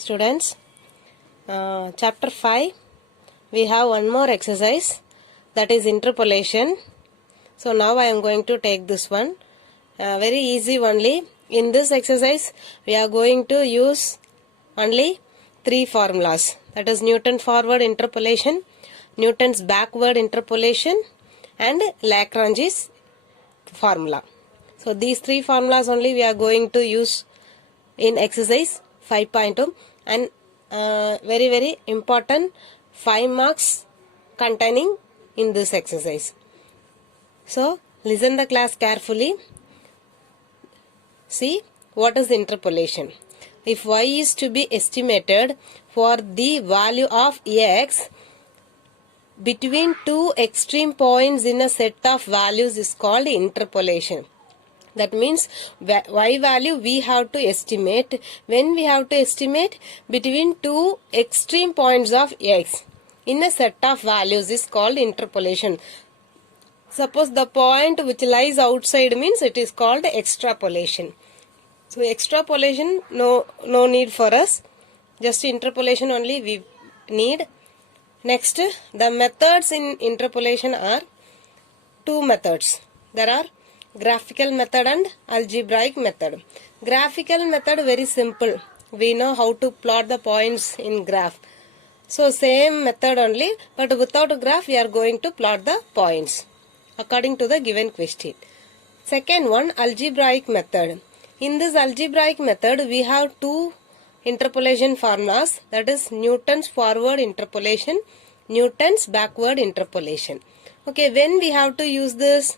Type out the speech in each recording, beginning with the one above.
Students, chapter 5, we have one more exercise, that is interpolation. So now I am going to take this one, very easy only. In this exercise we are going to use only three formulas, that is Newton's forward interpolation, Newton's backward interpolation and Lagrange's formula. So these three formulas only we are going to use in exercise 5.2 and very important 5 marks containing in this exercise. So listen the class carefully. See what is interpolation. If y is to be estimated for the value of x between two extreme points in a set of values is called interpolation. That means y value we have to estimate when we have to estimate between two extreme points of x in a set of values is called interpolation. Suppose the point which lies outside means it is called extrapolation. So extrapolation no need for us, just interpolation only we need. Next, the methods in interpolation are two methods. There are graphical method and algebraic method. Graphical method very simple. We know how to plot the points in graph. So same method only, but without a graph we are going to plot the points according to the given question. Second one, algebraic method. In this algebraic method we have two interpolation formulas, that is Newton's forward interpolation, Newton's backward interpolation. Okay, when we have to use this?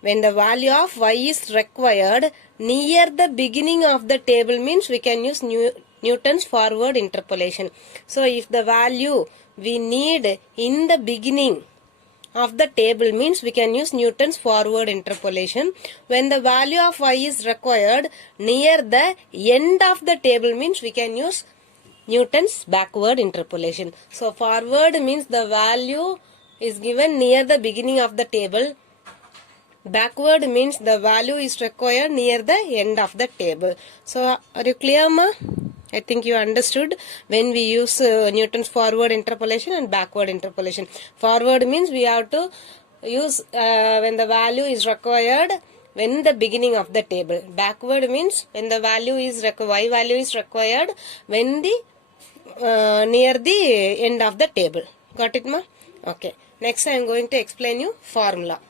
When the value of y is required near the beginning of the table means we can use Newton's forward interpolation. So if the value we need in the beginning of the table means we can use Newton's forward interpolation. When the value of y is required near the end of the table means we can use Newton's backward interpolation. So forward means the value is given near the beginning of the table. Backward means the value is required near the end of the table. So are you clear, ma? I think you understood when we use Newton's forward interpolation and backward interpolation. Forward means we have to use when the value is required when the beginning of the table. Backward means when the value is y value is required when the near the end of the table. Got it, ma? Okay. Next I am going to explain you formula.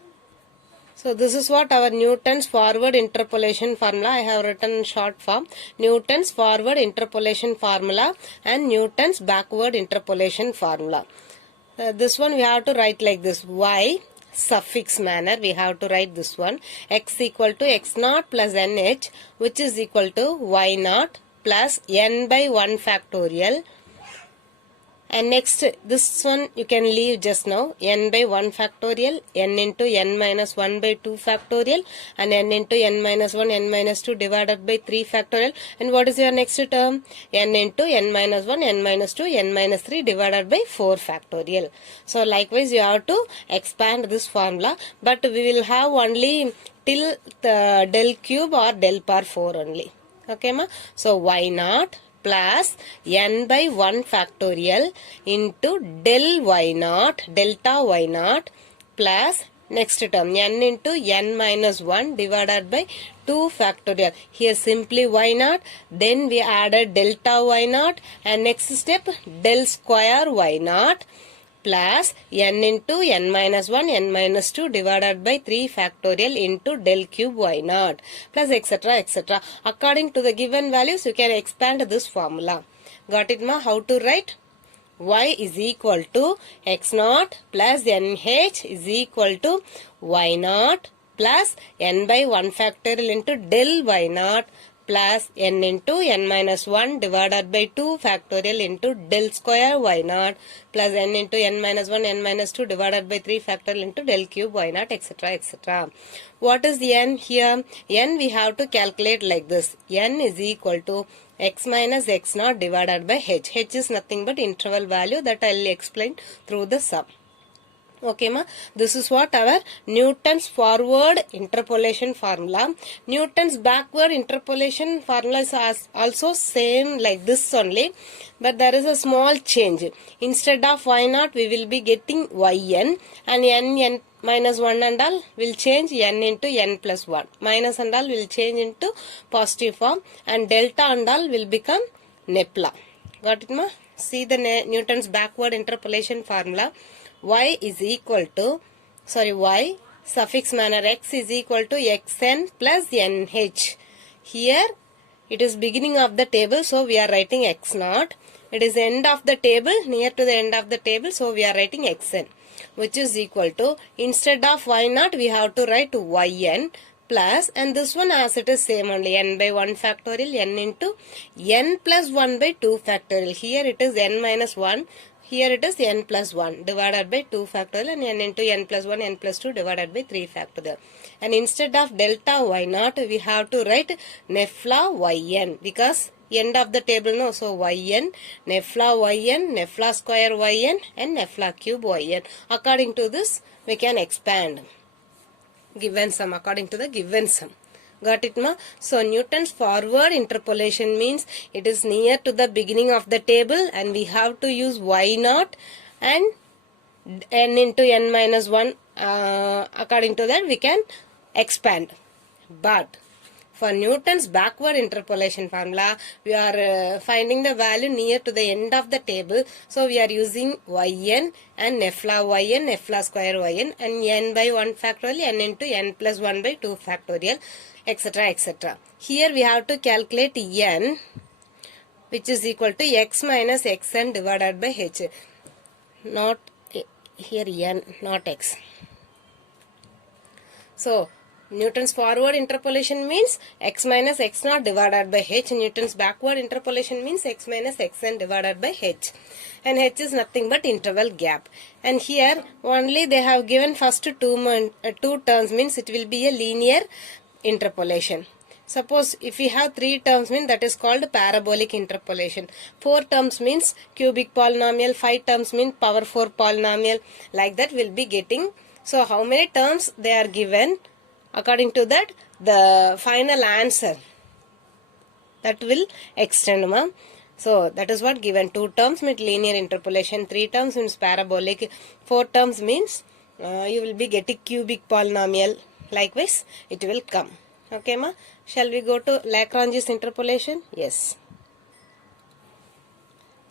So this is what our Newton's forward interpolation formula. I have written in short form. Newton's forward interpolation formula and Newton's backward interpolation formula. This one we have to write like this. Y suffix manner we have to write this one. X equal to x naught plus nh, which is equal to y naught plus n by 1 factorial. And next, this one you can leave just now, n by 1 factorial, n into n minus 1 by 2 factorial, and n into n minus 1, n minus 2 divided by 3 factorial. And what is your next term? N into n minus 1, n minus 2, n minus 3 divided by 4 factorial. So likewise you have to expand this formula, but we will have only till the del cube or del power 4 only. Okay, ma? So y naught plus n by 1 factorial into del y naught, delta y naught plus next term n into n minus 1 divided by 2 factorial. Here simply y naught, then we added delta y naught and next step del square y naught plus n into n minus 1, n minus 2 divided by 3 factorial into del cube y naught plus etc. etc. According to the given values, you can expand this formula. Got it, ma? How to write? Y is equal to x naught plus nh is equal to y naught plus n by 1 factorial into del y naught plus n into n minus 1 divided by 2 factorial into del square y naught plus n into n minus 1, n minus 2 divided by 3 factorial into del cube y naught, etc. etc. What is the n here? N we have to calculate like this. N is equal to x minus x naught divided by h. H is nothing but interval value that I will explain through the sum. Okay, ma. This is what our Newton's forward interpolation formula. Newton's backward interpolation formula is also same like this only, but there is a small change. Instead of y naught, we will be getting yn, and n minus 1 and all will change n into n plus 1. Minus and all will change into positive form, and delta and all will become Nepla. Got it, ma? See the Newton's backward interpolation formula. Y is equal to, y suffix manner x is equal to xn plus nh. Here it is beginning of the table, so we are writing x naught. It is end of the table, near to the end of the table, so we are writing xn, which is equal to, instead of y naught we have to write yn plus, and this one as it is same only, n by 1 factorial, n into n plus 1 by 2 factorial. Here it is n minus 1. Here it is n plus 1 divided by 2 factorial, and n into n plus 1, n plus 2 divided by 3 factorial. And instead of delta y naught, we have to write Nefla yn, because end of the table, no. So yn, Nefla yn, Nefla square yn, and Nefla cube yn. According to this, we can expand given sum according to the given sum. Got it, ma? So Newton's forward interpolation means it is near to the beginning of the table, and we have to use y naught and n into n minus 1. According to that, we can expand. But for Newton's backward interpolation formula, we are finding the value near to the end of the table. So we are using yn and Nefla yn, Nefla square yn, and n by 1 factorial, n into n plus 1 by 2 factorial, etc. etc. Here we have to calculate n, which is equal to x minus xn divided by h. Not here n, not x. So Newton's forward interpolation means x minus x naught divided by h. Newton's backward interpolation means x minus xn divided by h. And h is nothing but interval gap. And here only they have given first two terms, means it will be a linear interpolation. Suppose if we have 3 terms, means that is called parabolic interpolation. 4 terms means cubic polynomial. 5 terms means power 4 polynomial. Like that we'll be getting. So how many terms they are given? According to that, the final answer that will extend, ma. So that is what given. 2 terms means linear interpolation, 3 terms means parabolic, 4 terms means you will be getting cubic polynomial. Likewise, it will come. Okay, ma. Shall we go to Lagrange's interpolation? Yes.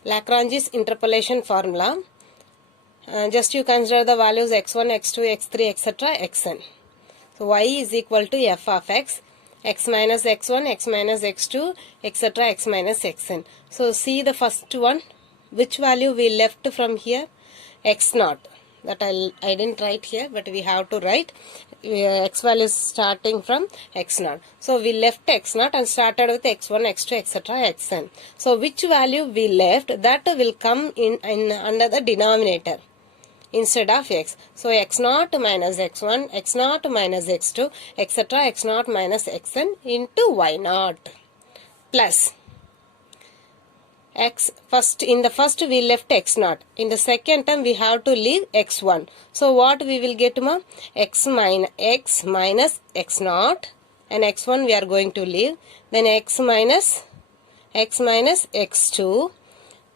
Lagrange's interpolation formula. Just you consider the values x1, x2, x3, etc., xn. So y is equal to f of x minus x1, x minus x2, etc., x minus xn. So see the first one. Which value we left from here? X naught. That I didn't write here, but we have to write x value is starting from x naught. So we left x naught and started with x1, x2, etc., xn. So which value we left, that will come in under the denominator instead of x. So x naught minus x1, x naught minus x2, etc., x naught minus xn into y naught plus x. In the first we left x naught. In the second term we have to leave x1. So what we will get, ma? X minus x naught, and x1 we are going to leave. Then x minus x2.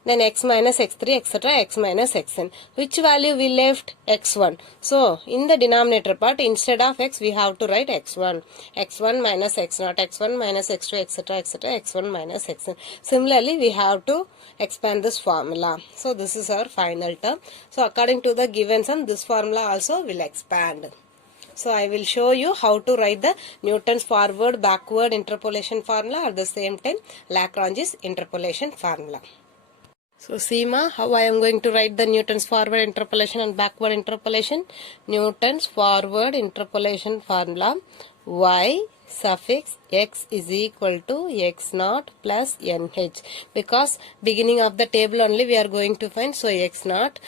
Then x minus x3, etc., x minus xn. Which value we left? x1. So in the denominator part, instead of x we have to write x1. x1 minus x0, x1 minus x2, etc., etc., x1 minus xn. Similarly, we have to expand this formula. So this is our final term. So according to the given sum, this formula also will expand. So I will show you how to write the Newton's forward backward interpolation formula, at the same time Lagrange's interpolation formula. So see, ma, how I am going to write the Newton's forward interpolation and backward interpolation. Newton's forward interpolation formula, y suffix x is equal to x naught plus nh. Because beginning of the table only we are going to find. So x naught,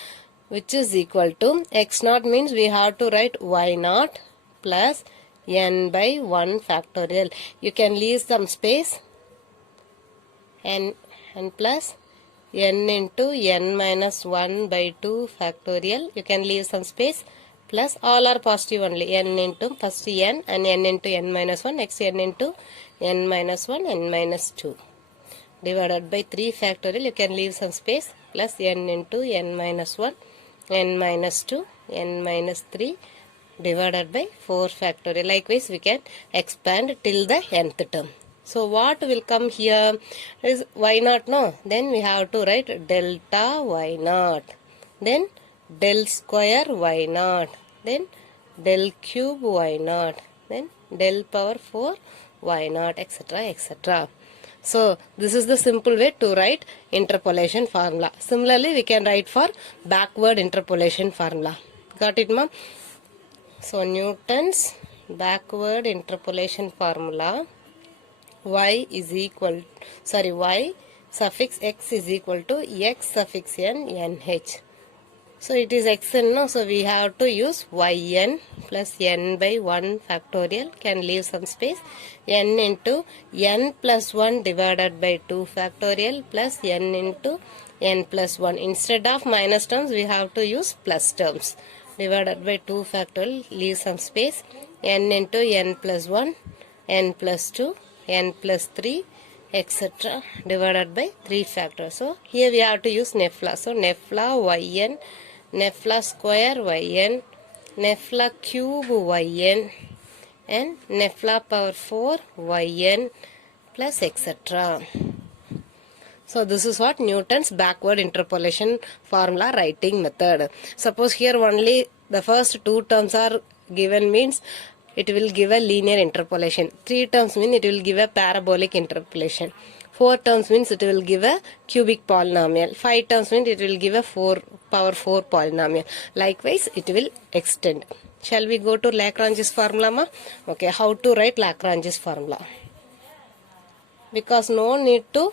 which is equal to, x naught means we have to write y naught plus n by 1 factorial. You can leave some space, n plus n into n minus 1 by 2 factorial. You can leave some space. Plus all are positive only. N into first n and n into n minus 1. Next n into n minus 1 n minus 2. Divided by 3 factorial. You can leave some space. Plus n into n minus 1 n minus 2 n minus 3 divided by 4 factorial. Likewise, we can expand till the nth term. So, what will come here is y naught, no? Then we have to write delta y naught. Then del square y naught. Then del cube y naught. Then del power 4 y naught, etc. etc. So, this is the simple way to write interpolation formula. Similarly, we can write for backward interpolation formula. Got it, ma'am? So, Newton's backward interpolation formula, y suffix x is equal to x suffix n nh. So, it is xn, no? So, we have to use yn plus n by 1 factorial. Can leave some space. N into n plus 1 divided by 2 factorial plus n into n plus 1. Instead of minus terms, we have to use plus terms. Divided by 2 factorial, leave some space. N into n plus 1, n plus 2, n plus 3, etc. divided by 3 factorial. So, here we have to use Nefla. So, Nefla yn, Nefla square yn, Nefla cube yn, and Nefla power 4 yn plus etc. So, this is what Newton's backward interpolation formula writing method. Suppose here only the first 2 terms are given, means it will give a linear interpolation. 3 terms mean it will give a parabolic interpolation. 4 terms means it will give a cubic polynomial. 5 terms means it will give a power 4 polynomial. Likewise, it will extend. Shall we go to Lagrange's formula, ma? Okay, how to write Lagrange's formula? Because no need to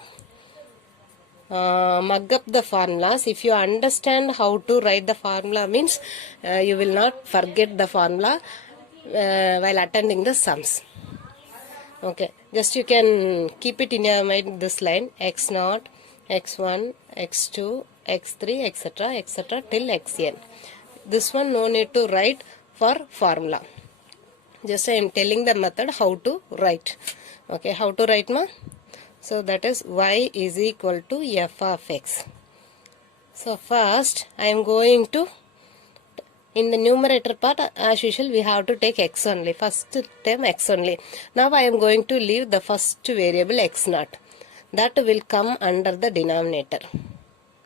mug up the formulas. If you understand how to write the formula, means you will not forget the formula while attending the sums. Okay, just you can keep it in your mind, this line x0, x1, x2, x3, etc. etc. till xn. This one no need to write for formula. Just I am telling the method how to write. Okay, how to write, ma? So that is y is equal to f of x. So first I am going to, in the numerator part, as usual we have to take x only, first term x only. Now I am going to leave the first variable x0. That will come under the denominator.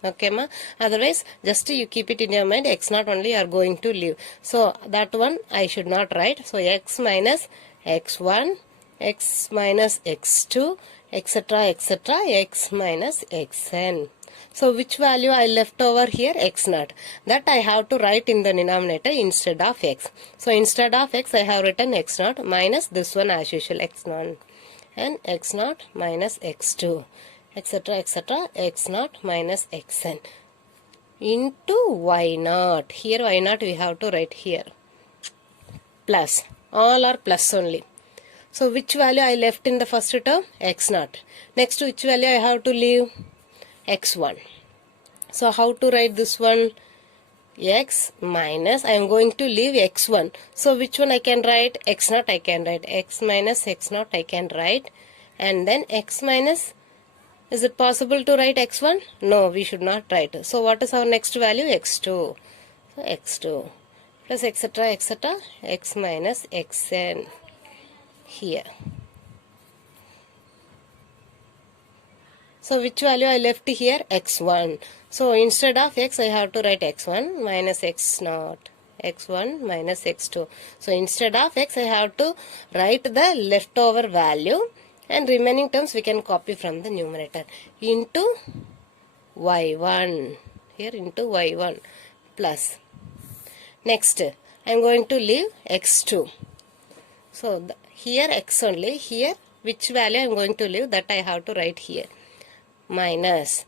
Okay, ma? Otherwise, just you keep it in your mind, x0 only you are going to leave. So that one I should not write. So x minus x1, x minus x2, etc. etc. x minus xn. So which value I left over here? x0. That I have to write in the denominator instead of x. So instead of x I have written x0 minus this one as usual x1 and x0 minus x2, etc. etc. x0 minus xn into y0. Here y0 we have to write here. Plus. All are plus only. So which value I left in the first term? x0. Next which value I have to leave? x1. So how to write this one? X minus, I am going to leave x1. So which one I can write? x0 I can write. X minus x0 I can write. And then x minus, is it possible to write x1? No, we should not write. So what is our next value? x2. So x2 plus etc. etc. x minus xn here. So which value I left here? x1. So instead of x I have to write x1 minus x0. x1 minus x2. So instead of x I have to write the leftover value, and remaining terms we can copy from the numerator into y1. Here into y1 plus. Next I am going to leave x2. So here x only, here which value I am going to leave, that I have to write here. Minus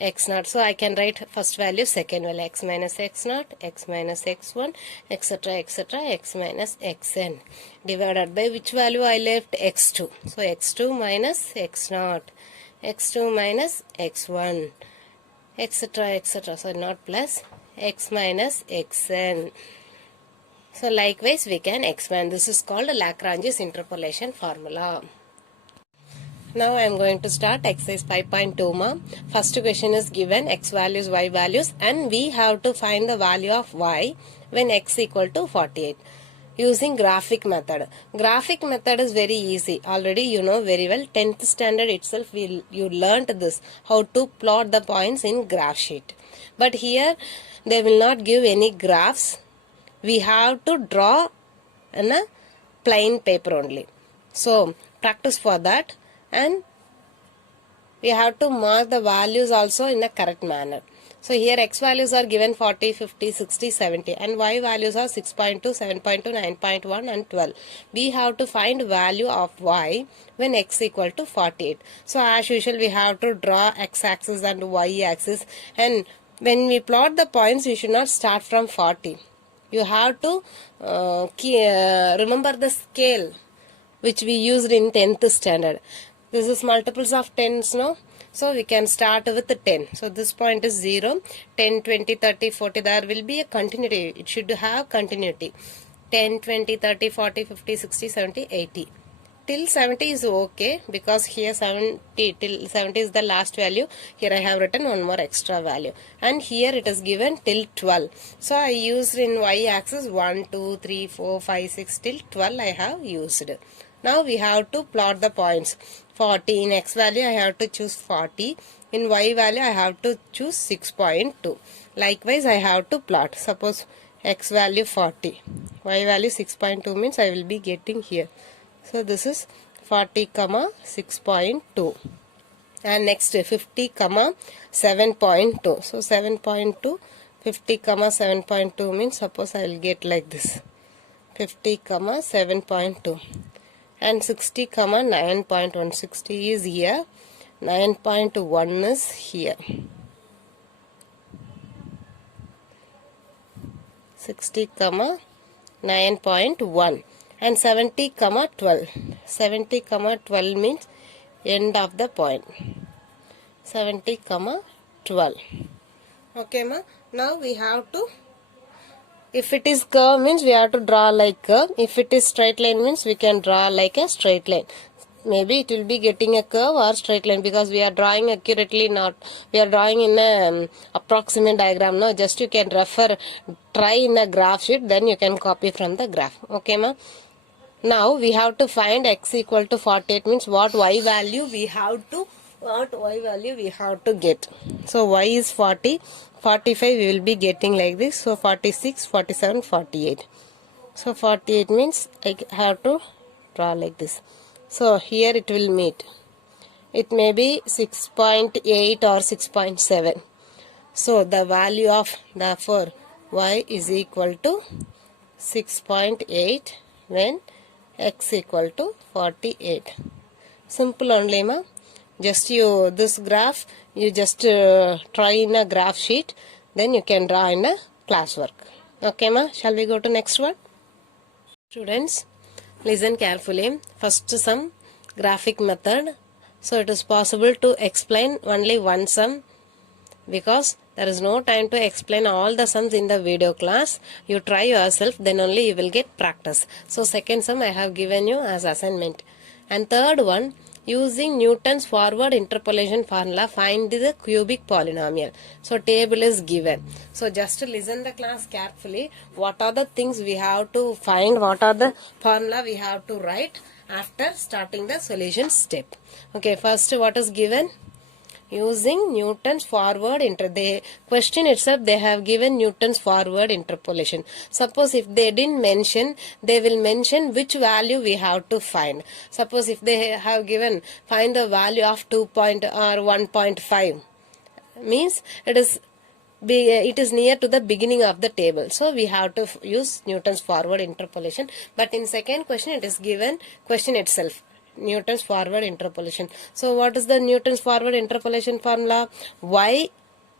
x0. So I can write first value, second value, x minus x0, x minus x1, etc. etc. x minus xn divided by which value I left? x2. So x2 minus x0 x2 minus x1, etc., etc. So not plus, x minus xn. So likewise we can expand. This is called Lagrange's interpolation formula. Now I am going to start exercise 5.2 ma. First question is given x values, y values, and we have to find the value of y when x equal to 48 using graphic method. Graphic method is very easy. Already you know very well. 10th standard itself you learnt this, how to plot the points in graph sheet. But here they will not give any graphs. We have to draw in a plain paper only. So practice for that, and we have to mark the values also in a correct manner. So here x values are given 40, 50, 60, 70, and y values are 6.2, 7.2, 9.1 and 12. We have to find value of y when x equal to 48. So as usual we have to draw x axis and y axis, and when we plot the points we should not start from 40. You have to remember the scale which we used in 10th standard. This is multiples of 10s, no? So we can start with 10. So this point is 0, 10, 20, 30, 40. There will be a continuity. It should have continuity. 10, 20, 30, 40, 50, 60, 70, 80. Till 70 is okay, because here 70 till 70 is the last value. Here I have written one more extra value, and here it is given till 12. So I used in y axis 1, 2, 3, 4, 5, 6 till 12 I have used. Now we have to plot the points. 40 in x value I have to choose 40. In y value I have to choose 6.2. Likewise I have to plot. Suppose x value 40, y value 6.2 means I will be getting here. So this is 40 comma 6.2, and next 50 comma 7.2. So 7.2, 50 comma 7.2 means suppose I will get like this, 50 comma 7.2, and 60 comma 9.1. 60 is here, 9.1 is here. 60 comma 9.1. and 70 comma 12. 70 comma 12 means end of the point. 70 comma 12. Okay ma. Now we have to, if it is curve means we have to draw like curve. If it is straight line means we can draw like a straight line. Maybe it will be getting a curve or straight line, because we are drawing accurately, not we are drawing in a approximate diagram. No, just you can refer, try in a graph sheet, then you can copy from the graph. Okay ma. Now we have to find x equal to 48 means what y value we have to get. So y is 40, 45 we will be getting like this. So 46, 47, 48. So 48 means I have to draw like this. So here it will meet. It may be 6.8 or 6.7. So the value of, therefore y is equal to 6.8 when x equal to 48. Simple only ma. Just you, this graph you just try in a graph sheet, then you can draw in a classwork. Okay ma. Shall we go to next one? Students, listen carefully. First sum, graphic method. So it is possible to explain only one sum, because there is no time to explain all the sums in the video class. You try yourself, then only you will get practice. So second sum I have given you as assignment. And third one, using Newton's forward interpolation formula, find the cubic polynomial. So table is given. So just listen the class carefully. What are the things we have to find? What are the formula we have to write after starting the solution step? Okay, first what is given? Using Newton's forward the question itself they have given Newton's forward interpolation. Suppose if they didn't mention, they will mention which value we have to find. Suppose if they have given find the value of 2 point or 1.5 means it is near to the beginning of the table. So we have to use Newton's forward interpolation. But in second question it is given question itself, Newton's forward interpolation. So what is the Newton's forward interpolation formula? Y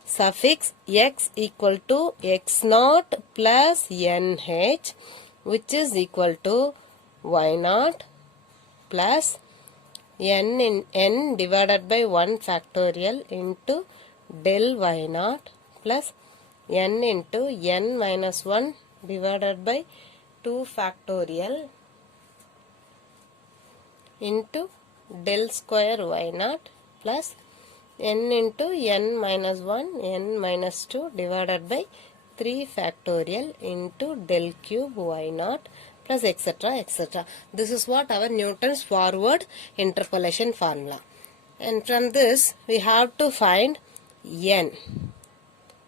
suffix x equal to x naught plus nh, which is equal to y naught plus n divided by 1 factorial into del y naught plus n into n minus 1 divided by 2 factorial into del square y naught plus n into n minus 1 n minus 2 divided by 3 factorial into del cube y naught plus etc. etc. This is what our Newton's forward interpolation formula. And from this we have to find n.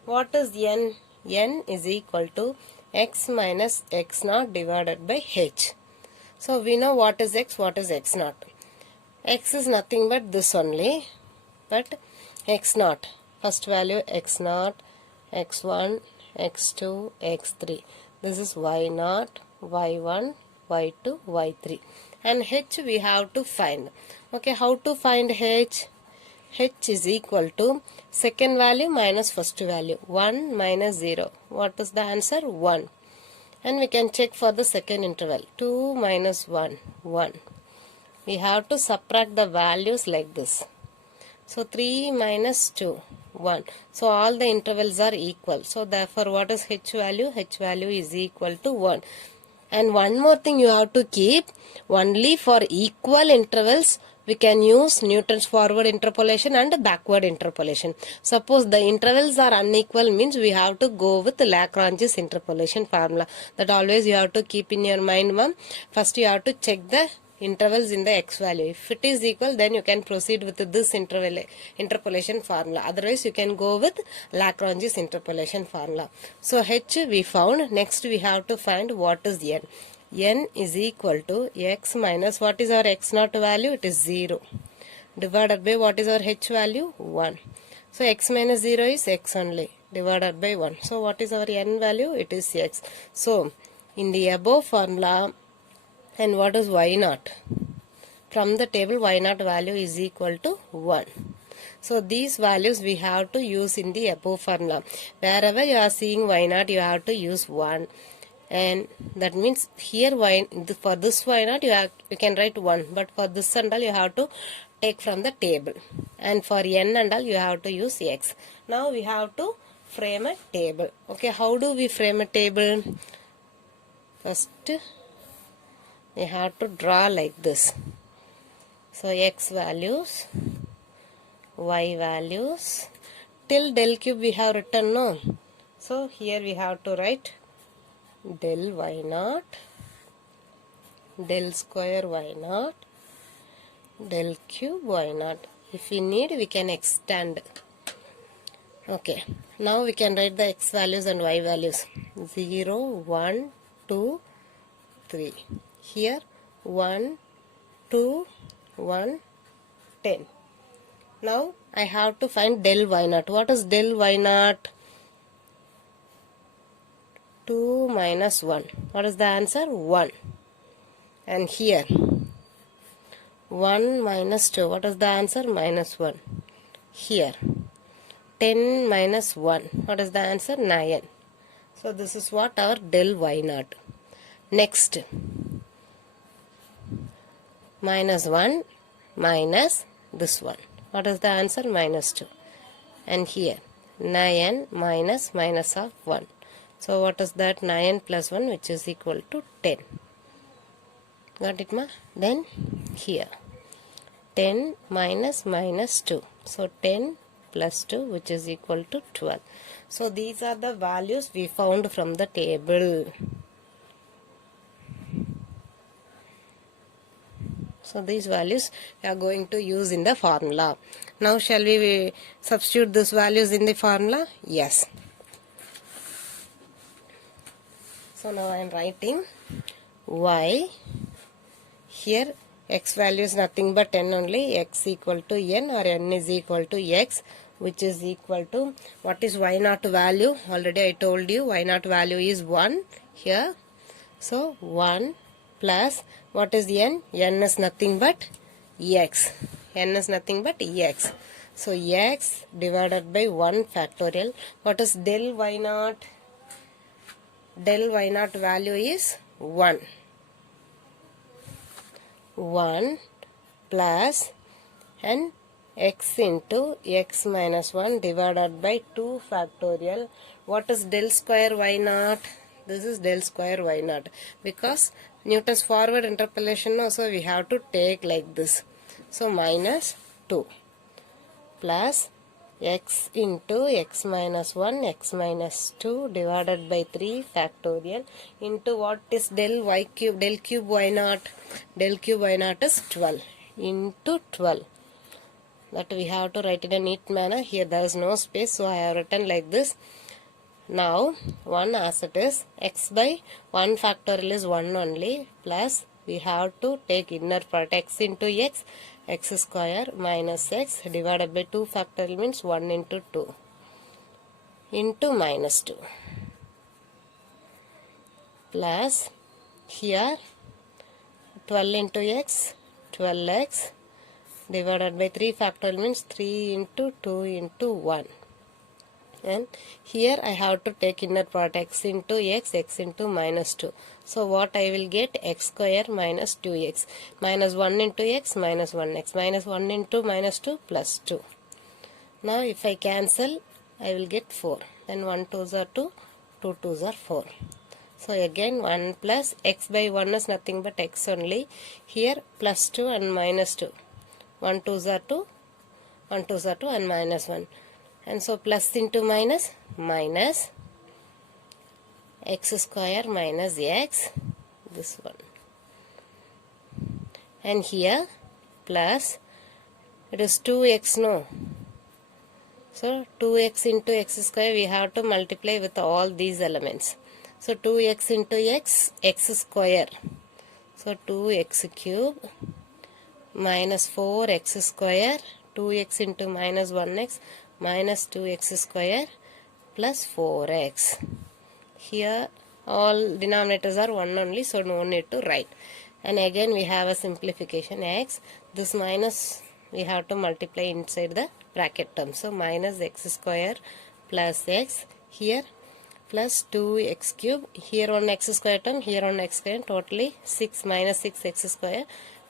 What is n? N is equal to x minus x naught divided by h. So we know what is x naught. X is nothing but this only, but x naught, first value x naught, x1, x2, x3. This is y naught, y1, y2, y3. And h we have to find. Okay, how to find h? H is equal to second value minus first value, 1 minus 0. What is the answer? 1. And we can check for the second interval, 2 minus 1, 1. We have to subtract the values like this. So 3 minus 2, 1. So all the intervals are equal. So therefore what is h value? H value is equal to 1. And one more thing you have to keep, only for equal intervals we can use Newton's forward interpolation and backward interpolation. Suppose the intervals are unequal, means we have to go with Lagrange's interpolation formula. That always you have to keep in your mind, ma'am. First you have to check the intervals in the x value. If it is equal, then you can proceed with this interpolation formula. Otherwise you can go with Lagrange's interpolation formula. So h we found. Next we have to find what is n. N is equal to x minus, what is our x naught value? It is 0. Divided by what is our h value? 1. So x minus 0 is x only, divided by 1. So what is our n value? It is x. So in the above formula, and what is y naught? From the table, y naught value is equal to 1. So these values we have to use in the above formula. Wherever you are seeing y naught, you have to use 1. And that means here for this y naught you can write 1, but for this and all you have to take from the table, and for n and all you have to use x. Now we have to frame a table. Okay, how do we frame a table? First we have to draw like this. So x values, y values, till del cube we have written, no? So here we have to write del y naught, del square y naught, del cube y naught. If we need, we can extend. Okay, now we can write the x values and y values. 0, 1, 2, 3. Here 1, 2, 1, 10. Now I have to find del y naught. What is del y naught? 2 minus 1. What is the answer? 1. And here 1 minus 2. What is the answer? Minus 1. Here 10 minus 1. What is the answer? 9. So this is what our del y naught. Next, minus 1 minus this one. What is the answer? Minus 2. And here 9 minus of 1. So what is that? 9 plus 1, which is equal to 10. Got it, ma? Then here 10 minus 2. So 10 plus 2, which is equal to 12. So these are the values we found from the table. So these values we are going to use in the formula. Now shall we substitute these values in the formula? Yes. So now I am writing y. Here x value is nothing but n only. X equal to n, or n is equal to x, which is equal to, what is y naught value? Already I told you y naught value is 1 here. So 1 plus, what is n? N is nothing but x. N is nothing but x. So x divided by 1 factorial. What is del y naught? Del y naught value is 1. 1 plus and x into x minus 1 divided by 2 factorial. What is del square y naught? This is del square y naught, because Newton's forward interpolation also we have to take like this. So minus 2 plus x into x minus 1 x minus 2 divided by 3 factorial into what is del y cube, del cube y naught? Del cube y naught is 12 into 12. That we have to write in a neat manner. Here there is no space, so I have written like this. Now 1 as it is, x by 1 factorial is 1 only, plus we have to take inner part, x into x, x square minus x divided by 2 factorial means 1 into 2 into minus 2 plus here 12 into x, 12x divided by 3 factorial means 3 into 2 into 1. And here I have to take inner product, x into x, x into minus 2. So what I will get? X square minus 2x minus 1 into x minus 1x minus 1 into minus 2 plus 2. Now if I cancel, I will get 4. Then 1 2s are 2, 2 2s are 4. So again 1 plus x by 1 is nothing but x only. Here plus 2 and minus 2. 1 2s are 2, 1 2s are 2 and minus 1. And so plus into minus, minus x square minus x, this one. And here plus, it is 2x, no. So 2x into x square we have to multiply with all these elements. So 2x into x, x square. So 2x cube minus 4x square, 2x into minus 1x minus 2x square plus 4x. Here all denominators are 1 only, so no need to write. And again we have a simplification, x, this minus we have to multiply inside the bracket term. So minus x square plus x, here plus 2x cube, here on x square term, here on x square, totally 6 minus 6x square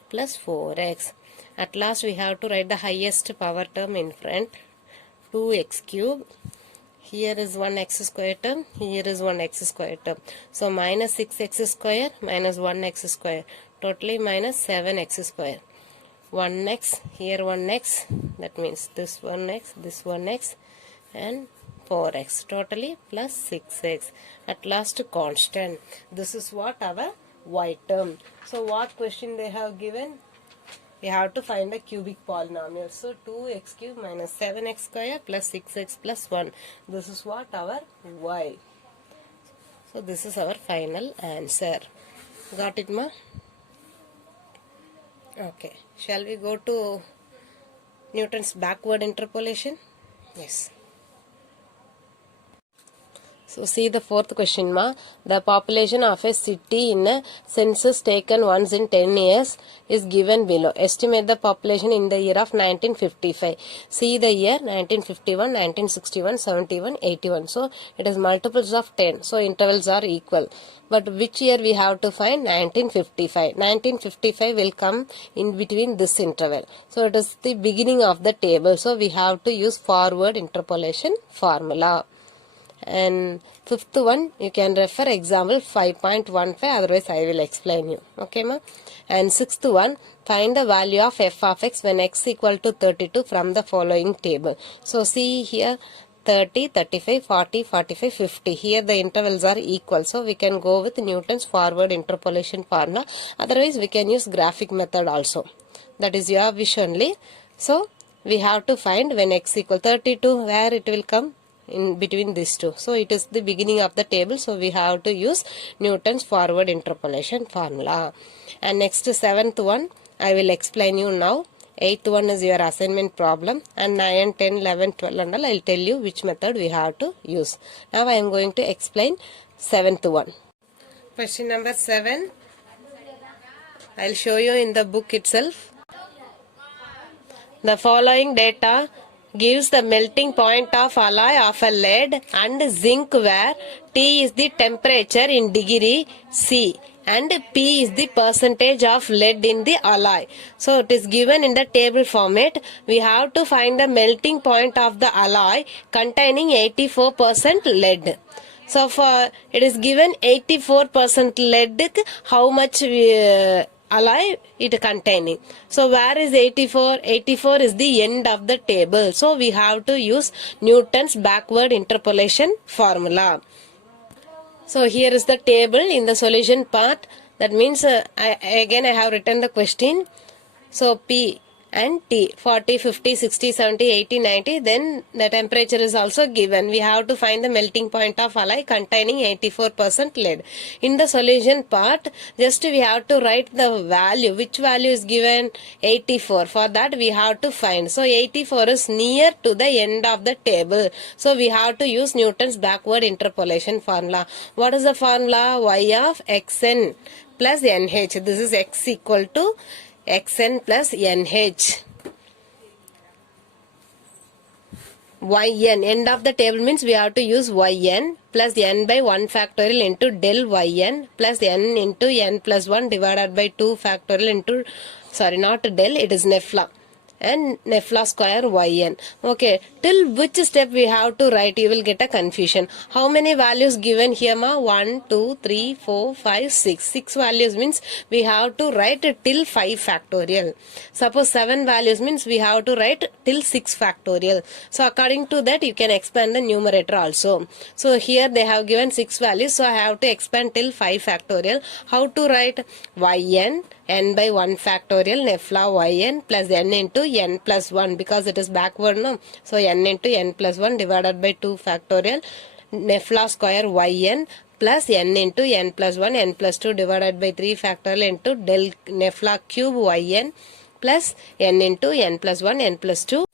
plus 4x. At last we have to write the highest power term in front, 2x cube, here is 1x square term, here is 1x square term. So minus 6x square minus 1x square, totally minus 7x square. 1x, here 1x, that means this 1x, and 4x, totally plus 6x. At last constant. This is what our y term. So what question they have given? We have to find a cubic polynomial. So 2x cube minus 7x square plus 6x plus 1. This is what our y. So this is our final answer. Got it, ma? Okay. Shall we go to Newton's backward interpolation? Yes. So see the fourth question, ma. The population of a city in a census taken once in 10 years is given below. Estimate the population in the year of 1955. See the year 1951, 1961, 71, 81. So it is multiples of 10. So intervals are equal. But which year we have to find? 1955. 1955 will come in between this interval. So it is the beginning of the table. So we have to use forward interpolation formula. And fifth one, you can refer example 5.15, otherwise I will explain you. Okay, ma? And sixth one, find the value of f of x when x equal to 32 from the following table. So see here 30, 35, 40, 45, 50. Here the intervals are equal. So we can go with Newton's forward interpolation formula. Otherwise we can use graphic method also. That is your wish only. So we have to find when x equal 32, where it will come? In between these two. So it is the beginning of the table. So we have to use Newton's forward interpolation formula. And next seventh one, I will explain you now. Eighth one is your assignment problem. And 9, 10, 11, 12 and all, I will tell you which method we have to use. Now I am going to explain seventh one. Question number 7. I will show you in the book itself. The following data gives the melting point of alloy of a lead and zinc where T is the temperature in degree C. and P is the percentage of lead in the alloy. So it is given in the table format. We have to find the melting point of the alloy containing 84% lead. So for it is given 84% lead, how much alloy it containing. So where is 84? 84 is the end of the table. So we have to use Newton's backward interpolation formula. So here is the table in the solution part. That means again I have written the question. So P and T 40, 50, 60, 70, 80, 90. Then the temperature is also given. We have to find the melting point of alloy containing 84% lead. In the solution part, just we have to write the value. Which value is given? 84. For that we have to find. So 84 is near to the end of the table. So we have to use Newton's backward interpolation formula. What is the formula? Y of xn plus nh. This is x equal to xn plus nh. Yn, end of the table means we have to use yn plus n by 1 factorial into del yn plus n into n plus 1 divided by 2 factorial into, sorry, not del, it is Nefla. And Nefla square yn. Okay, till which step we have to write, you will get a confusion. How many values given here ma? 1, 2, 3, 4, 5, 6. 6 values means we have to write till 5 factorial. Suppose 7 values means we have to write till 6 factorial. So according to that you can expand the numerator also. So here they have given 6 values, so I have to expand till 5 factorial. How to write? Yn n by 1 factorial Nefla yn plus n into n plus 1, because it is backward, no? So n into n plus 1 divided by 2 factorial Nefla square yn plus n into n plus 1 n plus 2 divided by 3 factorial into del Nefla cube yn plus n into n plus 1 n plus 2.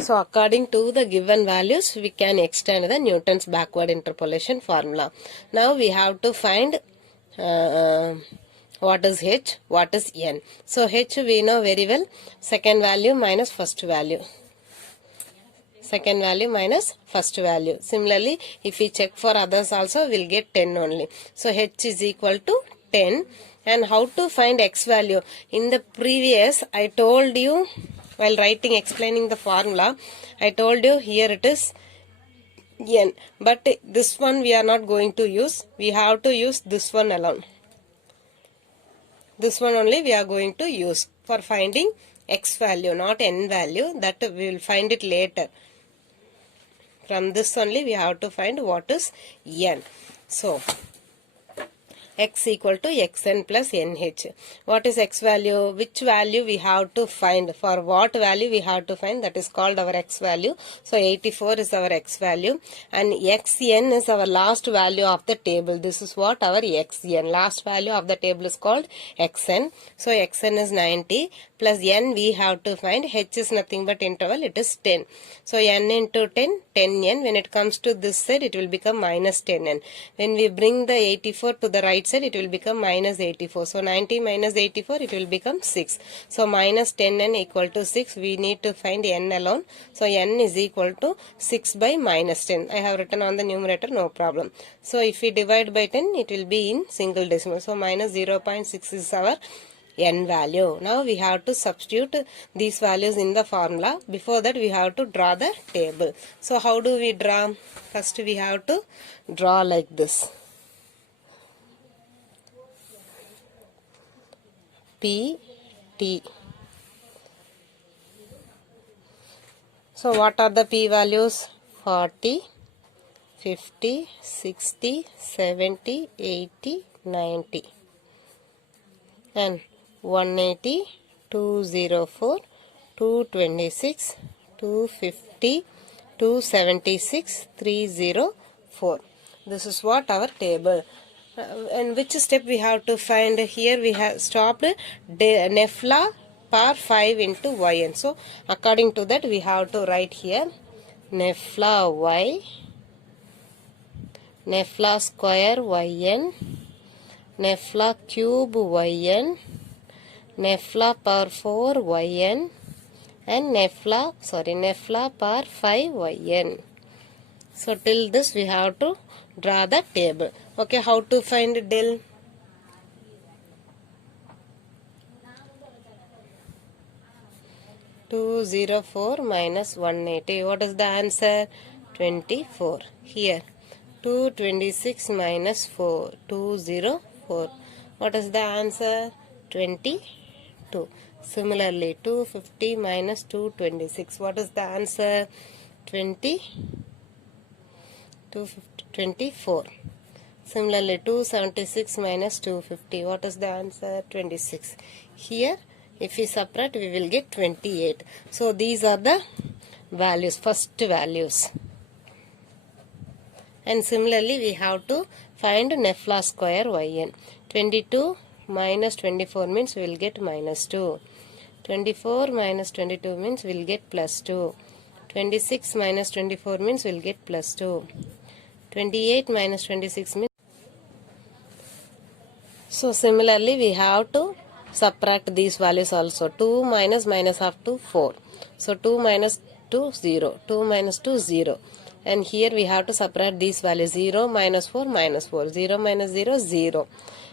So according to the given values we can extend the Newton's backward interpolation formula. Now we have to find what is h, what is n. So h we know very well, second value minus first value. Second value minus first value. Similarly, if we check for others also, we'll get 10 only. So h is equal to 10. And how to find x value? In the previous, I told you, while writing, explaining the formula, I told you here it is n. But this one we are not going to use. We have to use this one alone. This one only we are going to use for finding x value, not n value. That we will find it later. From this only we have to find what is n. So x equal to xn plus nh. What is x value? Which value we have to find? For what value we have to find? That is called our x value. So 84 is our x value and xn is our last value of the table. This is what our xn. Last value of the table is called xn. So xn is 90 plus n we have to find. H is nothing but interval. It is 10. So n into 10, 10n. When it comes to this side, it will become minus 10n. When we bring the 84 to the right side, it will become minus 84. So 90 minus 84, it will become 6. So minus 10n equal to 6. We need to find n alone. So n is equal to 6 by minus 10. I have written on the numerator, no problem. So if we divide by 10, it will be in single decimal. So minus 0.6 is our n value. Now we have to substitute these values in the formula. Before that we have to draw the table. So how do we draw? First we have to draw like this. P, T. So what are the P values? 40, 50, 60, 70, 80, 90. And 180, 204, 226, 250, 276, 304. This is what our table. And which step we have to find? Here we have stopped Nefla par 5 into yn. So according to that we have to write here Nefla y, Nefla square yn, Nefla cube yn, Nefla power 4 yn and Nefla power 5 yn. So till this we have to draw the table. Okay, how to find del? (204 minus 180). What is the answer? 24. Here 226 minus 4. 204. What is the answer? 22. Similarly 250 minus 226. What is the answer? 24. Similarly 276 minus 250. What is the answer? 26. Here if we subtract we will get 28. So these are the values, first values. And similarly we have to find Nefla square yn. 22 minus 24 means we will get minus 2. 24 minus 22 means we will get plus 2. 26 minus 24 means we will get plus 2. 28 minus 26 means. So similarly we have to subtract these values also. 2 minus minus half to 4. So 2 minus 2 0. 2 minus 2 0. And here we have to subtract these values. 0 minus 4 minus 4. 0 minus 0 0.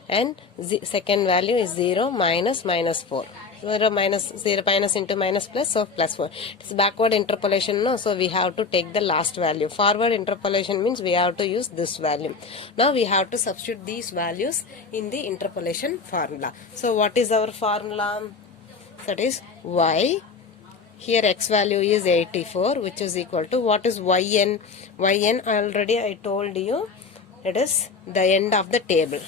And second value is 0 minus minus 4. 0 minus 0 minus into minus plus, so plus 4. It's backward interpolation, no? So we have to take the last value. Forward interpolation means we have to use this value. Now we have to substitute these values in the interpolation formula. So what is our formula? That is y. Here x value is 84, which is equal to, what is yn? Yn already I told you, it is the end of the table.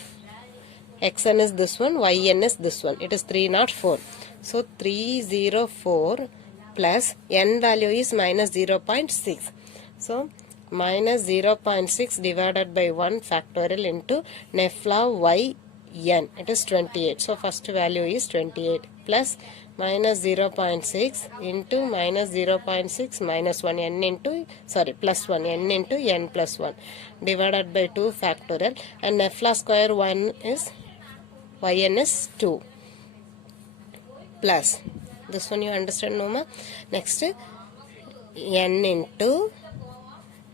Xn is this one, Yn is this one. It is 304. So 304 plus n value is minus 0.6. So minus 0.6 divided by 1 factorial into Nefla Yn. It is 28. So first value is 28 plus minus 0.6 into minus 0.6 minus 1 n into, sorry, plus 1 n into n plus 1 divided by 2 factorial, and Nefla square 1 is yn is 2 plus this one, you understand, Noma? Next n into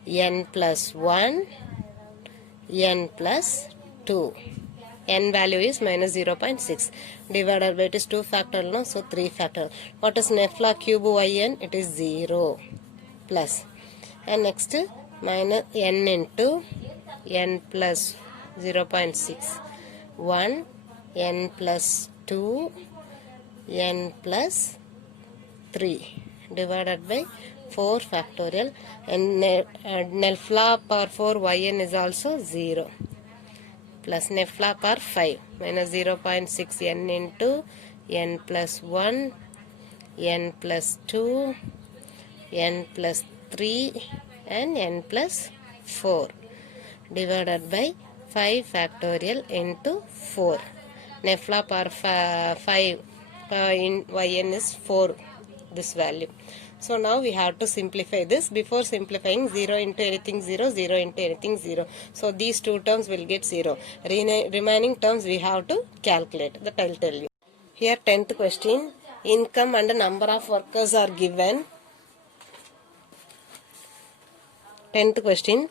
n plus 1 n plus 2. N value is minus 0.6 divided by, it is 2 factorial, no? So 3 factorial. What is Nefla cube yn? It is 0 plus, and next minus n into n plus 0.6 1 n plus 2 n plus 3 divided by 4 factorial, and Nefla power 4 yn is also 0 plus Nefla power 5 minus 0.6 n into n plus 1 n plus 2 n plus 3 and n plus 4 divided by 5 factorial into 4. Nefla power 5 in yn is 4, this value. So now we have to simplify this. Before simplifying, 0 into anything 0, 0 into anything 0. So these two terms will get 0. Remaining terms we have to calculate. That I will tell you. Here 10th question. Income and number of workers are given. 10th question.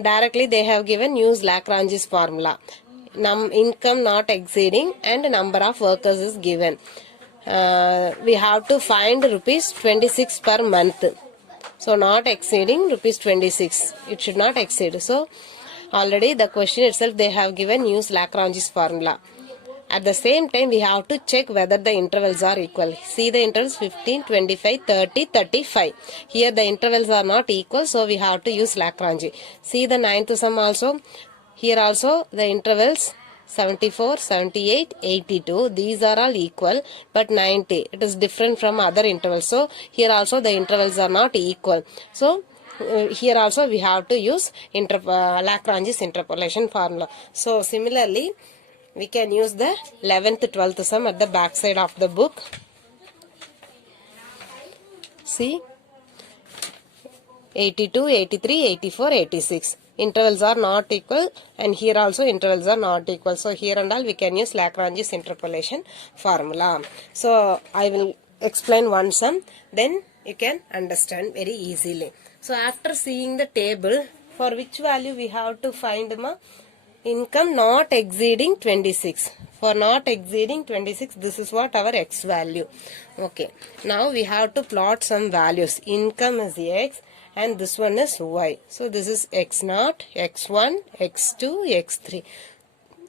Directly they have given, use Lagrange's formula. Income not exceeding and number of workers is given. We have to find rupees 26 per month. So not exceeding rupees 26. It should not exceed. So already the question itself they have given, use Lagrange's formula. At the same time we have to check whether the intervals are equal. See the intervals 15, 25, 30, 35. Here the intervals are not equal, so we have to use Lagrange. See the 9th sum also. Here also the intervals 74, 78, 82. These are all equal, but 90. It is different from other intervals. So here also the intervals are not equal. So here also we have to use Lagrange's interpolation formula. So similarly, we can use the 11th, 12th sum at the back side of the book. See, 82, 83, 84, 86. Intervals are not equal, and here also intervals are not equal. So here and all we can use Lagrange's interpolation formula. So I will explain one sum, then You can understand very easily. So after seeing the table, for which value we have to find income not exceeding 26. For not exceeding 26, this is what our x value. Okay. Now we have to plot some values. Income is x and this one is y. So this is x0, x1, x2, x3.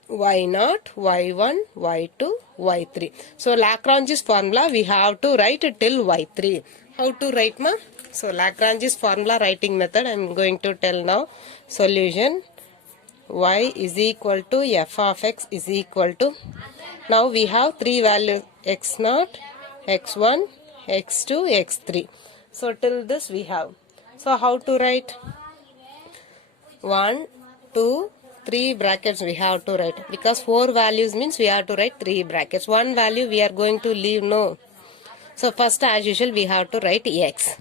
y0, y1, y2, y3. So Lagrange's formula we have to write till y3. How to write ma? So Lagrange's formula writing method I am going to tell now. Solution y is equal to f of x is equal to. Now we have three values x0, x1, x2, x3. So till this we have. So how to write? 1, 2, 3 brackets we have to write, because 4 values means we have to write 3 brackets. One value we are going to leave, no. So first as usual we have to write x.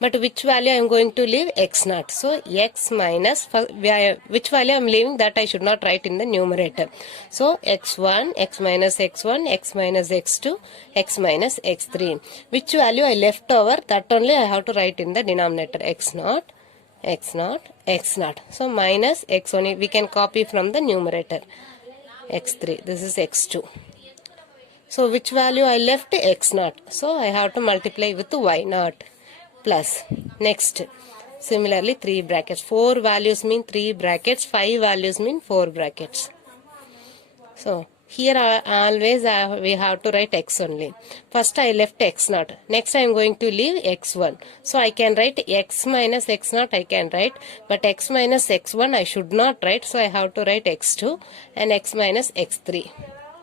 But which value I am going to leave? x0. So x minus, which value I am leaving, that I should not write in the numerator. So x1, x minus x1, x minus x2, x minus x3. Which value I left over, that only I have to write in the denominator. x0, x0, x0. So minus x1 we can copy from the numerator. x3, this is x2. So which value I left? x0. So I have to multiply with y0 plus. Next, similarly 3 brackets. 4 values mean 3 brackets, 5 values mean 4 brackets. So here always we have to write x only. First I left x0. Next I am going to leave x1. So I can write x minus x0 I can write. But x minus x1 I should not write. So I have to write x2 and x minus x3.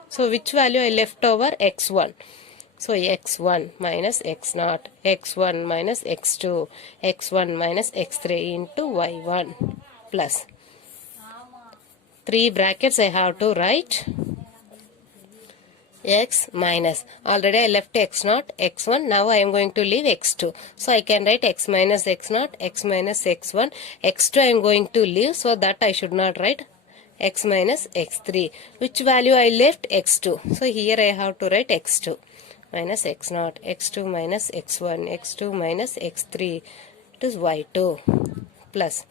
So which value I left over? x1. So x1 minus x0, x1 minus x2, x1 minus x3 into y1 plus. 3 brackets I have to write. X minus, already I left x0, x1, now I am going to leave x2. So I can write x minus x0, x minus x1, x2 I am going to leave, so that I should not write x minus x3. Which value I left? x2. So here I have to write x2 minus x0, x2 minus x1, x2 minus x3. It is y2 plus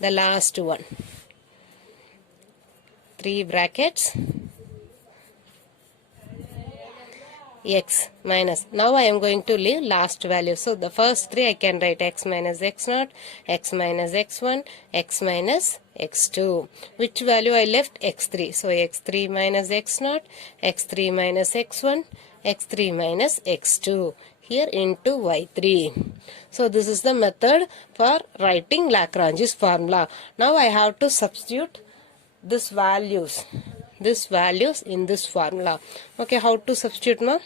the last one. 3 brackets. X minus. Now I am going to leave last value. So the first 3 I can write x minus x0, x minus x1, x minus x2. Which value I left? x3. So x3 minus x0, x3 minus x1, x3 minus x2. Here into y3. So this is the method for writing Lagrange's formula. Now I have to substitute these values in this formula. Okay, how to substitute, ma?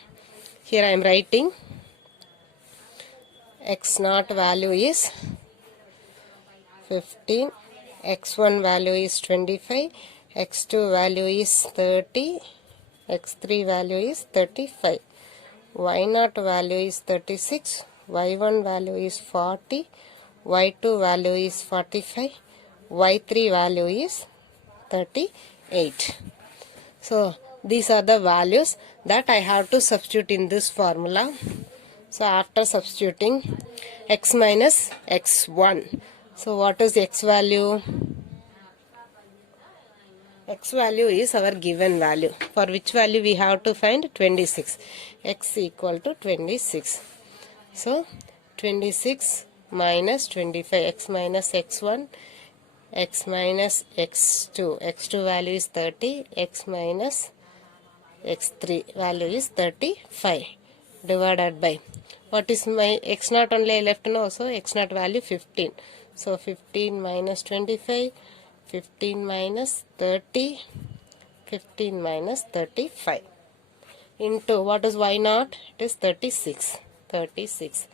Here I am writing x0 value is 15, x1 value is 25, x2 value is 30, x3 value is 35, y0 value is 36, y1 value is 40, y2 value is 45, y3 value is 38. So these are the values that I have to substitute in this formula. So after substituting x minus x1. So what is x value? X value is our given value. For which value we have to find? 26. X equal to 26. So 26 minus 25. X minus x1. X minus x2. x2 value is 30. X minus x3 value is 35. Divided by, what is my x0 only I left now? So x0 value 15. So 15 minus 25. 15 minus 30. 15 minus 35. Into, what is y0? It is 36. 36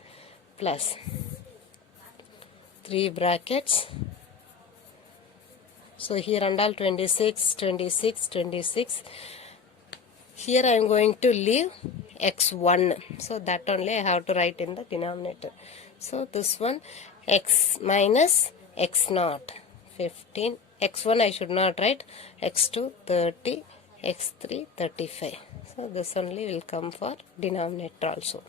plus 3 brackets. So here and all 26, 26, 26. Here I am going to leave x1. So that only I have to write in the denominator. So this one, x minus x0, 15. x1 I should not write. x2, 30. x3, 35. So this only will come for denominator also.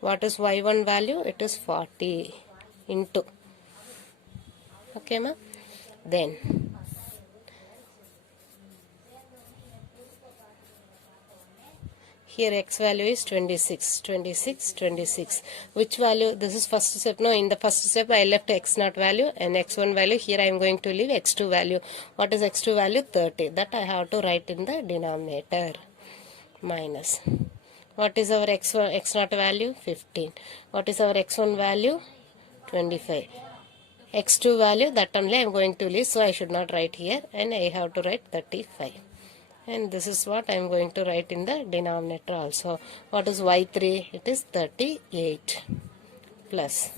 What is y1 value? It is 40 into. Okay, ma? Then here x value is 26, 26, 26. Which value? This is first step. No, in the first step I left x0 value and x1 value. Here I am going to leave x2 value. What is x2 value? 30. That I have to write in the denominator. Minus. What is our x0 value? 15. What is our x1 value? 25. x2 value, that only I am going to leave, so I should not write here, and I have to write 35. And this is what I am going to write in the denominator also. What is y3? It is 38 plus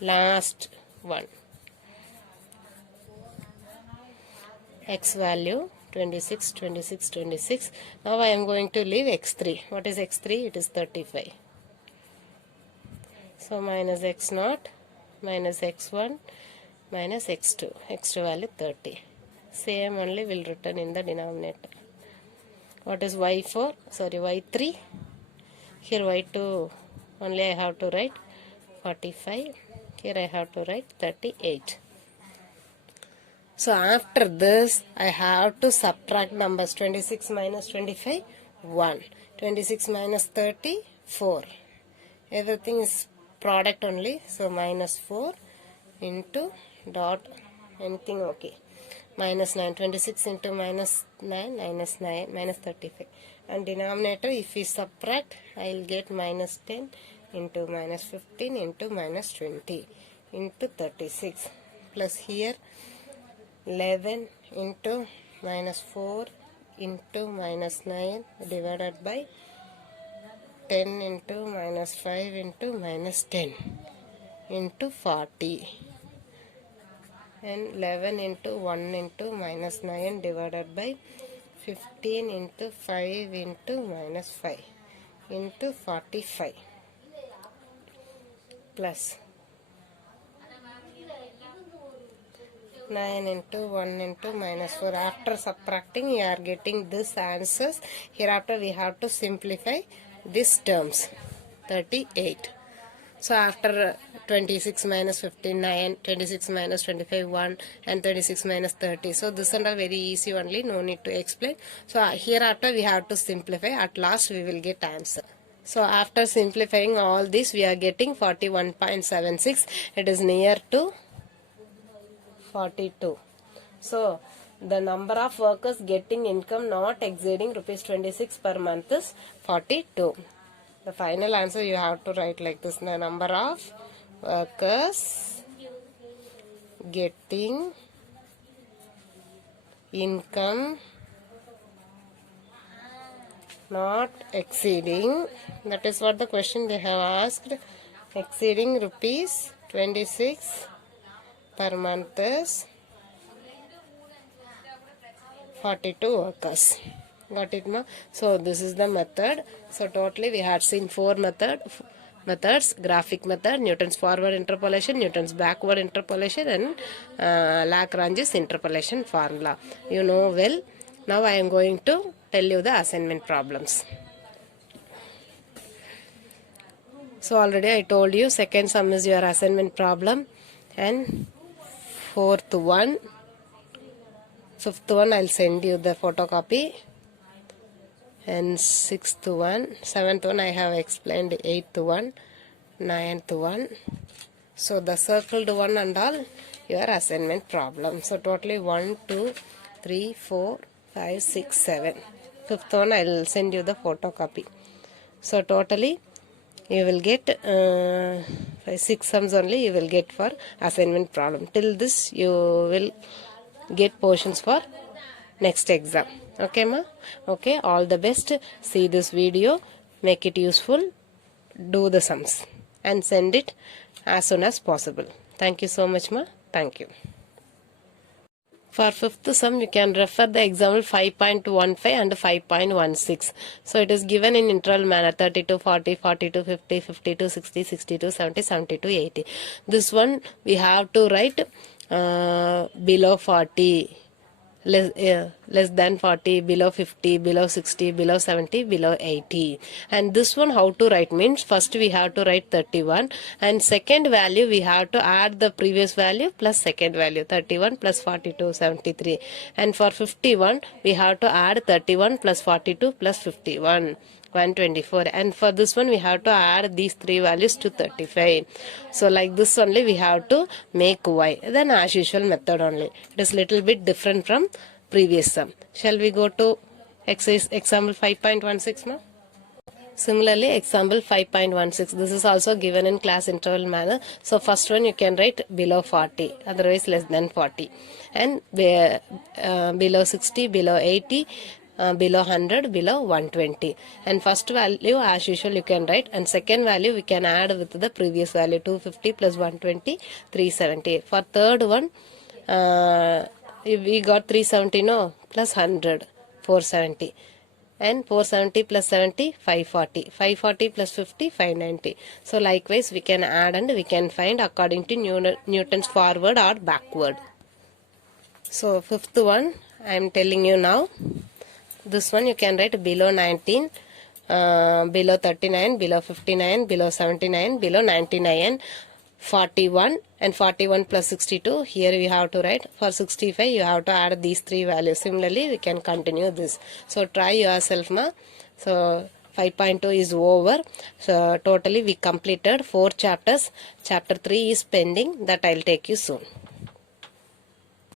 last one. X value 26, 26, 26. Now I am going to leave x3. What is x3? It is 35. So minus x0 minus x1 minus x2. x2 value 30. Same only will return in the denominator. What is y4? Sorry, y3. Here y2 only I have to write 45. Here I have to write 38. So after this, I have to subtract numbers. 26 minus 25, 1. 26 minus 30, 4. Everything is product only. So minus 4 into dot anything okay. Minus 9. 26 into minus 9, minus 9, minus 35. And denominator, if we subtract, I will get minus 10 into minus 15 into minus 20 into 36. Plus here 11 into minus 4 into minus 9 divided by 10 into minus 5 into minus 10 into 40, and 11 into 1 into minus 9 divided by 15 into 5 into minus 5 into 45 plus 9 into 1 into minus 4. After subtracting, you are getting this answers. Hereafter, we have to simplify these terms. 38. So after 26 minus 15, 9, 26 minus 25, 1, and 36 minus 30. So this and all very easy only, no need to explain. So hereafter, we have to simplify. At last, we will get answer. So after simplifying all this, we are getting 41.76. It is near to 42. So the number of workers getting income not exceeding rupees 26 per month is 42. The final answer you have to write like this: the number of workers getting income not exceeding, that is what the question they have asked, exceeding rupees 26 per month is 42 workers. Got it, ma? So this is the method. So totally we had seen 4 methods: graphic method, Newton's forward interpolation, Newton's backward interpolation, and Lagrange's interpolation formula. You know well. Now I am going to tell you the assignment problems. So already I told you second sum is your assignment problem, and fourth one, fifth one I'll send you the photocopy, and sixth one, seventh one I have explained, eighth one, ninth one. So the circled one and all your assignment problem. So totally 1, 2, 3, 4, 5, 6, 7. Fifth one I'll send you the photocopy. So totally you will get 6 sums only you will get for assignment problem. Till this you will get portions for next exam. Okay, ma? Okay, all the best. See this video, make it useful, do the sums and send it as soon as possible. Thank you so much, ma. Thank you. For fifth sum, you can refer the example 5.15 and 5.16. So it is given in interval manner: 32, 40, 42, 50, 52, 60, 62, 70, 72, 80. This one we have to write below 40. less than 40, below 50, below 60, below 70, below 80. And this one how to write means first we have to write 31 and second value we have to add the previous value plus second value 31 plus 42 73, and for 51 we have to add 31 plus 42 plus 51 124, and for this one we have to add these three values to 35. So like this only we have to make y, then as usual method only. It is little bit different from previous sum. Shall we go to exercise example 5.16 now? Similarly, example 5.16. This is also given in class interval manner. So first one you can write below 40, otherwise less than 40, and below 60, below 80, below 100, below 120. And first value as usual you can write, and second value we can add with the previous value 250 plus 120 370. For third one we got 370 no plus 100 470, and 470 plus 70 540, 540 plus 50 590. So likewise we can add and we can find according to Newton's forward or backward. So fifth one I am telling you now. This one you can write below 19, below 39, below 59, below 79, below 99, 41, and 41 plus 62. Here we have to write. For 65 you have to add these three values. Similarly we can continue this. So try yourself ma. So 5.2 is over. So totally we completed 4 chapters. Chapter 3 is pending, that I'll take you soon.